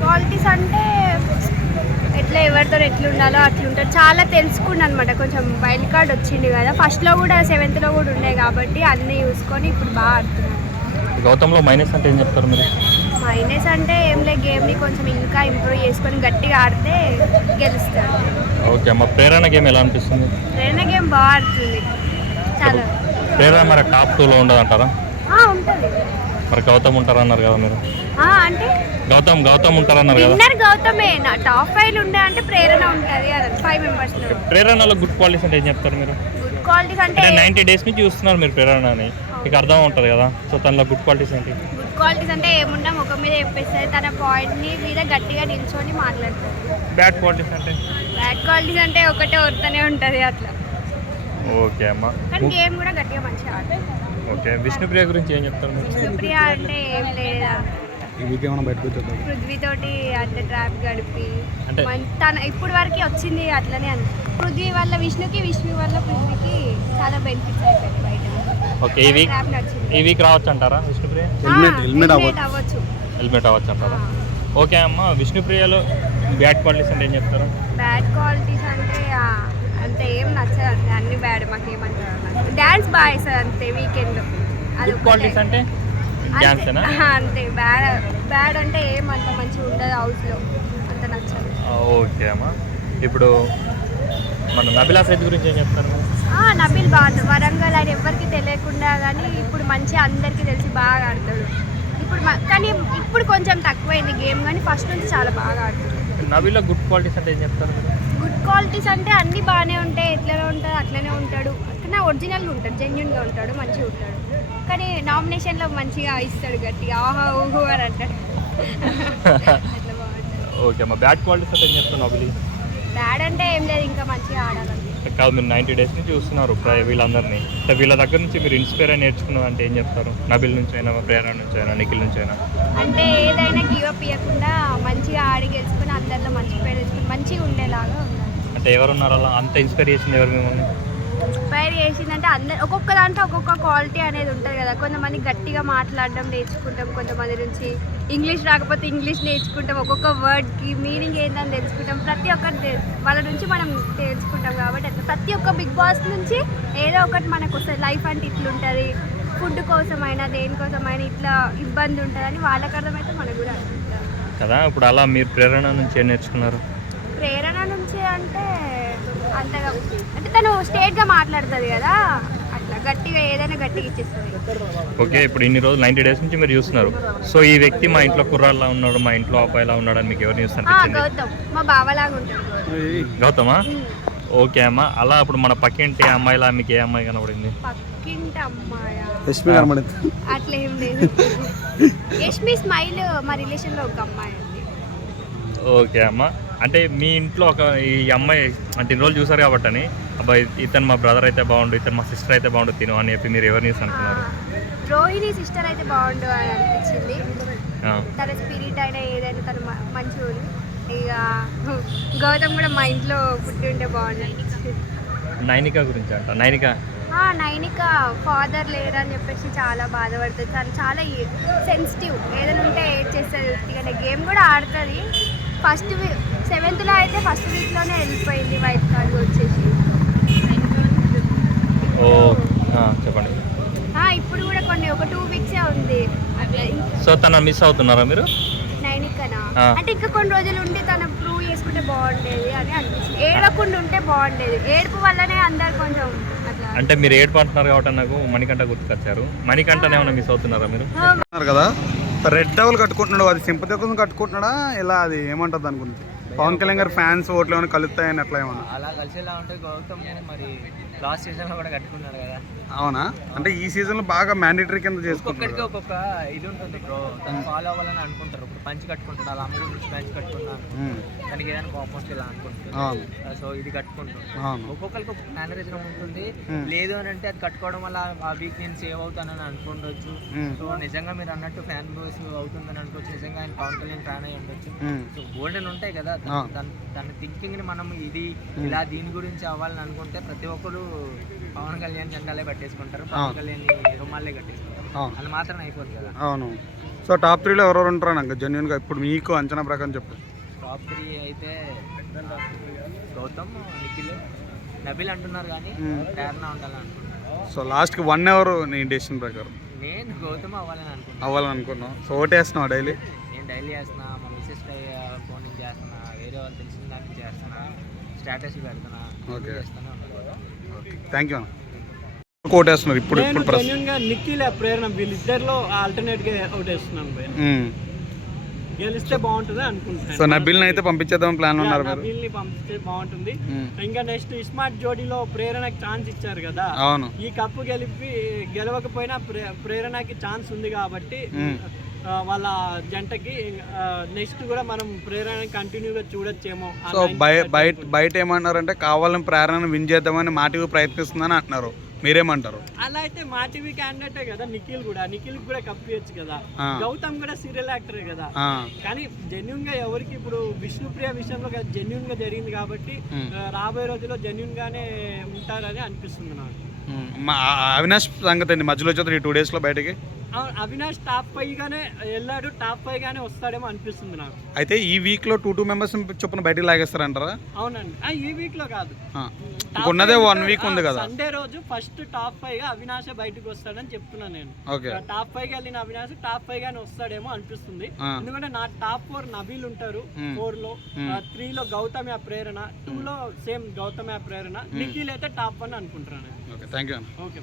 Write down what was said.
Qualities అంటే ఎట్లా ఎవరితో ఎట్లా ఉండాలో అట్లుంటారు. చాలా తెలుసుకున్నాను అనమాట. కొంచెం వైల్డ్ కార్డ్ వచ్చింది కదా, ఫస్ట్లో కూడా 7th కూడా ఉండే కాబట్టి అన్నీ చూసుకొని ఇప్పుడు బాగా ఆడుతున్నాను. గౌతమ్లో మైనస్ అంటే ఏం చెప్తారు మీరు? మైనస్ అంటే ఏం లేదు, గేమ్ని కొంచెం ఇంకా ఇంప్రూవ్ చేసుకొని గట్టిగా ఆడితే గెలుస్తాడు. ఓకే అమ్మ, ప్రేరణ గేమ్ ఎలా అనిపిస్తుంది? ప్రేరణ గేమ్ బాగా ఆడుతుంది చాలా. ప్రేరణ మరి టాప్ 2లో ఉండదు అంటారా? ఉంటుంది. మరి గౌతమ్ ఉంటారన్నారు కదా మీరు? అంటే గౌతమ్ ఉంటారన్నారు కదా. విన్నర్ గౌతమే. నా టాప్ 5 ఉండే అంటే ప్రేరణ ఉంటుంది. అది 5 మెంబర్స్. ప్రేరణలో గుడ్ క్వాలిటీస్ అంటే ఏం చెప్తారు మీరు? గుడ్ క్వాలిటీస్ అంటే 90 days నుంచి చూస్తున్నారు మీరు ప్రేరణ అని, మీకు అర్థం ఉంటుంది కదా. సో తనలో గుడ్ క్వాలిటీస్ ఏంటి? గుడ్ క్వాలిటీస్ అంటే ఏమున్నా ముఖం మీద చెప్పేస్తుంది. తన పాయింట్ని మీద గట్టిగా నిల్చొని మాట్లాడుతుంది. బ్యాడ్ క్వాలిటీస్ అంటే? బ్యాడ్ క్వాలిటీస్ అంటే ఒకటే వస్తూనే ఉంటుంది అట్లా. ఓకే అమ్మ. కానీ గేమ్ కూడా గట్టిగా మంచిగా ఆడుతుంది. ఓకే, విష్ణుప్రియ గురించి ఏం చెప్తారు మీరు? విష్ణుప్రియ అంటే ఏం లేదు, పృథ్వీతోటి అంత ట్రాప్ గడిపి అంటే తన ఇప్పుడు వరకు వచ్చింది అట్లనే అంత. పృథ్వీ వల్ల విష్ణుకి, విష్ణు వల్ల పృథ్వీకి చాలా బెనిఫిట్స్ అయిపోయాయి బయట. ఓకే, ఈ వీక్ రావచ్చు అంటారా విష్ణుప్రియ? హెల్మెట్ అవ్వచ్చు. హెల్మెట్ అవ్వచ్చు అంటారా? ఓకే అమ్మ, విష్ణుప్రియలో బ్యాడ్ క్వాలిటీస్ అంటే ఏం చెప్తారు? బ్యాడ్ క్వాలిటీస్ అంటే అంత ఏం నచ్చదు, అంతే అన్ని బ్యాడ్. మాకేమంటారు డ్యాన్స్ బాగా వేస్తుంది అంతే వీకెండ్. అది క్వాలిటీస్ అంటే డ్యాన్సేనా? అంతే. బ్యాడ్ అంటే ఏమంత మంచిగా ఉండదు, హౌస్లో అంత నచ్చదు. ఓకే అమ్మ, ఇప్పుడు మన నబిల్ సైద్ గురించి ఏం చెప్తారు? నబిల్ బాగా వరంగల్ ఆయన ఎవరికి తెలియకుండా కానీ ఇప్పుడు మంచిగా అందరికీ తెలిసి బాగా ఆడతాడు. ఇప్పుడు కానీ ఇప్పుడు కొంచెం తక్కువైంది గేమ్, కానీ ఫస్ట్ నుంచి చాలా బాగా ఆడుతాడు. నబిల్లో గుడ్ క్వాలిటీస్ అంటే ఏం చెప్తారు? గుడ్ క్వాలిటీస్ అంటే అన్నీ బాగానే ఉంటాయి, ఎట్లనే ఉంటాడు అట్లనే ఉంటాడు. కానీ ఒరిజినల్గా ఉంటాడు, జెన్యున్గా ఉంటాడు, మంచిగా ఉంటాడు. కానీ నామినేషన్లో మంచిగా ఇస్తాడు, గట్టిగా ఆహా ఊహు అని అంటాడు. అట్లా బాగుంటుంది. ఓకే అమ్మ, బ్యాడ్ క్వాలిటీస్ అంటే ఏం చెప్తాను నబిల్? బ్యాడ్ అంటే ఏం లేదు, ఇంకా మంచిగా ఆడాలని. కాదు, మీరు 90 days నుంచి చూస్తున్నారు వీళ్ళందరినీ. వీళ్ళ దగ్గర నుంచి మీరు ఇన్స్పైర్ అయి నేర్చుకున్నది అంటే ఏం చెప్తారు? నబిల్ నుంచి అయినా, ప్రేరణ నుంచి అయినా, నిఖిల్ నుంచి అయినా? అంటే ఏదైనా గివ్ అప్ ఇవ్వకుండా మంచిగా ఆడి గెలుచుకుని అందరిలో మంచి పేరు తెచ్చుకుని మంచిగా ఉండేలాగా ఉండాలి. అంటే ఎవరున్నారు అలా అంత ఇన్స్పైర్ చేసింది ఎవరు మిమ్మల్ని? ఇన్స్పైర్ చేసిందంటే అందరు ఒక్కొక్క దాంట్లో ఒక్కొక్క క్వాలిటీ అనేది ఉంటుంది కదా. కొంతమంది గట్టిగా మాట్లాడడం నేర్చుకుంటాం, కొంతమంది నుంచి ఇంగ్లీష్ రాకపోతే ఇంగ్లీష్ నేర్చుకుంటాం, ఒక్కొక్క వర్డ్కి మీనింగ్ ఏందని తెలుసుకుంటాం. ప్రతి ఒక్కటి వాళ్ళ నుంచి మనం తెలుసుకుంటాం కాబట్టి అట్లా ప్రతి ఒక్క బిగ్ బాస్ నుంచి ఏదో ఒకటి మనకు వస్తుంది. లైఫ్ అంటే ఇట్లుంటుంది, ఫుడ్ కోసమైనా దేనికోసమైనా ఇట్లా ఇబ్బంది ఉంటుందని వాళ్ళకి అర్థమైతే మనకు కూడా అర్థమవుతుంది కదా. ఇప్పుడు అలా మీరు ప్రేరణ నుంచి ఏం నేర్చుకున్నారు? ప్రేరణ నుంచి అంటే అంతగా అంటే తను స్టేట్గా మాట్లాడుతుంది కదా, అట్లా గట్టిగా ఏదైనా గట్టిగా ఇచ్చేస్తుంది. ఓకే, ఇప్పుడు ఇన్ని రోజులు 90 days నుంచి మీరు చూస్తున్నారు. సో ఈ వ్యక్తి మా ఇంట్లో కుర్రాళ్ళ ఉన్నాడు, మా ఇంట్లో అబ్బాయిలా ఉన్నాడు అని మీకు ఎవరిని చూస్తారు? గౌతమ్ మా బావలాగా ఉంటాడు. గౌతమా? ఓకే అమ్మ, అలా ఇప్పుడు మన పక్కింటి అమ్మాయిలా మీకు ఏ అమ్మాయి కనబడింది? పక్కింటి అమ్మాయా? అట్లా ఏం లేదు. యష్మి స్మైల్ మా రిలేషన్లో ఒక అమ్మాయి ఉంది. ఓకే అమ్మ, అంటే మీ ఇంట్లో ఒక ఈ అమ్మాయి అంటే ఇన్ని రోజులు చూసారు కాబట్టి అని అబ్బాయి ఇతను మా బ్రదర్ అయితే బాగుండు, ఇతను మా సిస్టర్ అయితే బాగుండు తిను అని చెప్పి మీరు ఎవరిని అనుకున్నారు? రోహిణి సిస్టర్ అయితే బాగుండు అని అనిపించింది. తన స్పిరిట్ అయినా ఏదైనా తను మంచిగా ఉంది. ఇక గౌతమ్ కూడా మా ఇంట్లో పుట్టి ఉంటే బాగుండు అనిపించింది. నైనిక గురించి అంట. నైనిక ఫాదర్ లేరని చెప్పేసి చాలా బాధపడుతుంది. తను చాలా సెన్సిటివ్, ఏదైనా ఉంటే ఏడ్ చేస్తుంది. ఉత్తిగానే గేమ్ కూడా ఆడుతుంది. ఫస్ట్ 7th అయితే ఫస్ట్ వీక్లోనే వెళ్ళిపోయింది వైట్ కార్డ్ వచ్చేసి. చెప్పండి. ఇప్పుడు కూడా ఒక 2 weeks ఉంది. సో తన మిస్ అవుతున్నారా మీరు? నైనికనా అంటే ఇంకా కొన్ని రోజులు ఉండి తను ప్రూవ్ చేసుకుంటే బాగుండేది అని అనిపిస్తుంది. ఏడవకుండా ఉంటే బాగుండేది. ఏడుపు వల్లనే అందరు కొంచెం అట్లా. అంటే మీరు ఏడుపు అంటున్నారు కాబట్టి నాకు మణికంఠ గుర్తుకొచ్చారు. మణికంఠనే ఏమైనా మిస్ అవుతున్నారా మీరు? కదా రెడ్ డబుల్ కట్టుకుంటున్నాడు, అది సింపతి కోసం కట్టుకుంటున్నాడా ఇలా, అది ఏమంటుంది దాని గురించి? పవన్ కళ్యాణ్ గారు ఫ్యాన్స్ ఓట్లు ఏమైనా కలుస్తాయని అట్లా ఏమన్నా? అలా కలిసేలా ఉంటే గౌతమ్ మరి లాస్ట్ సీజన్ లో కూడా కట్టుకున్నాడు కదా. అవునా? అంటే ఈ సీజన్ లో బాగా మ్యాండేటరీ కింద చేసుకుంటారు. ఒక్కొక్క ఇది ఉంటుంది బ్రో, తను ఫాలో అవ్వాలని అనుకుంటారు. ఇప్పుడు పంచి కట్టుకుంటాడు, అలా అమ్మ గురించి పంచి కట్టుకున్నాను, తనకి ఏదైనా కోపం వస్తే ఇలా అనుకుంటుంది. సో ఇది కట్టుకుంటాం. ఒక్కొక్కరికి ఒక మేనరిజం ఉంటుంది. లేదు అని అంటే అది కట్టుకోవడం వల్ల ఆ వీక్ నేను సేవ్ అవుతానని అనుకుండొచ్చు. సో నిజంగా మీరు అన్నట్టు ఫ్యాన్ బాయ్స్ అవుతుందని అనుకోవచ్చు. నిజంగా ఆయన పవన్ కళ్యాణ్ ఫ్యాన్ అయ్యి ఉండొచ్చు. సో గోల్డెన్ ఉంటాయి కదా, తన థింకింగ్ ని మనం ఇది ఇలా దీని గురించి అవ్వాలని అనుకుంటే ప్రతి ఒక్కరు పవన్ కళ్యాణ్ జెండాలే పట్టేసుకుంటారు, పవన్ కళ్యాణ్ రుమాలే కట్టేసుకుంటారు. అవును. అది మాత్రం అయిపోతుంది కదా. అవును. సో టాప్ 3లో ఎవరెవరు ఉంటారు నాకు జెన్యున్గా ఇప్పుడు మీకు అంచనా ప్రకారం చెప్పు. టాప్ 3 అయితే గౌతమ్, నిఖిల్, నబిల్ అంటున్నారు కానీ ప్రేరణ ఉండాలని అనుకుంటున్నాను. సో లాస్ట్కి 1 ఎవరు నీ డెసిషన్ ప్రకారం? నేను గౌతమ్ అవ్వాలని అవ్వాలనుకున్నావు. సో ఓటేస్తున్నావు డైలీ? నేను డైలీ చేస్తున్నా, మా మిస్సెస్ ఫోన్ నుంచి చేస్తున్నా, వేరే వాళ్ళు తెలిసిన దానికి చేస్తున్నా, స్టేటస్ పెడుతున్నా, చేస్తూనే ఉంటాను. థ్యాంక్ యూ అన్న. ఓటేస్తున్నారు ఇప్పుడు జెన్యున్గా నిఖిల్ ప్రేరణ వీళ్ళిద్దరిలో ఆల్టర్నేట్గా ఓటేస్తున్నాను భయ్య. గెలిస్తే బాగుంటుంది అనుకుంటున్నాను. సో నబిల్ని అయితే పంపించేద్దాం ప్లాన్ ఉన్నారు మీరు? నబిల్ని పంపిస్తే బాగుంటుంది. ఇంకా నెక్స్ట్ ఇస్మార్ట్ జోడీలో ప్రేరణకి ఛాన్స్ ఇచ్చారు కదా. అవును. ఈ కప్పు గెలవకపోయినా ప్రేరణకి ఛాన్స్ ఉంది కాబట్టి వాళ్ళ జంటకి నెక్స్ట్ కూడా మనం ప్రేరణ కంటిన్యూగా చూడొచ్చేమో. సో బయట ఏమన్నారంటే కావాలని ప్రేరణను విన్ చేద్దామని మాటివి ప్రయత్నిస్తుందని అంటున్నారు, మీరేమంటారు? అలా అయితే మా టీవీ క్యాండిడేటే కదా నిఖిల్ కూడా కప్పియచ్చు కదా. గౌతమ్ కూడా సీరియల్ యాక్టరే కదా. కానీ జెన్యున్ గా ఎవరికి ఇప్పుడు విష్ణుప్రియ విషయంలో జెన్యున్ గా జరిగింది కాబట్టి రాబోయే రోజుల్లో జెన్యున్ గానే ఉంటారని అనిపిస్తుంది నాకు. అవినాష్ సంగతి అండి మధ్యలో వచ్చేది 2 days లో బయటకి. అవినాష్ టాప్ 5 గానే వెళ్ళాడు, టాప్ 5 గానే వస్తాడేమో అనిపిస్తుంది నాకు. అయితే ఈ వీక్ లో 2 members చొప్పున బయటకు లాగేస్తారంటారా? అవునండి. ఈ వీక్ లో కాదు, ఉన్నదే 1 week ఉంది కదా. సండే రోజు ఫస్ట్ టాప్ 5 గా అవినాష్ బయటకు వస్తాడని చెప్తున్నాను నేను. టాప్ 5 గా వెళ్ళిన అవినాష్ టాప్ 5 గానే వస్తాడేమో అనిపిస్తుంది. ఎందుకంటే నా టాప్ 4 నబీల్ ఉంటారు, 4 లో 3 లో గౌతమ్ ప్రేరణ, 2 లో సేమ్ గౌతమ్ ప్రేరణ, నిఖిల్ అయితే టాప్ 1 అనుకుంటున్నాను. Okay thank you. ఓకే.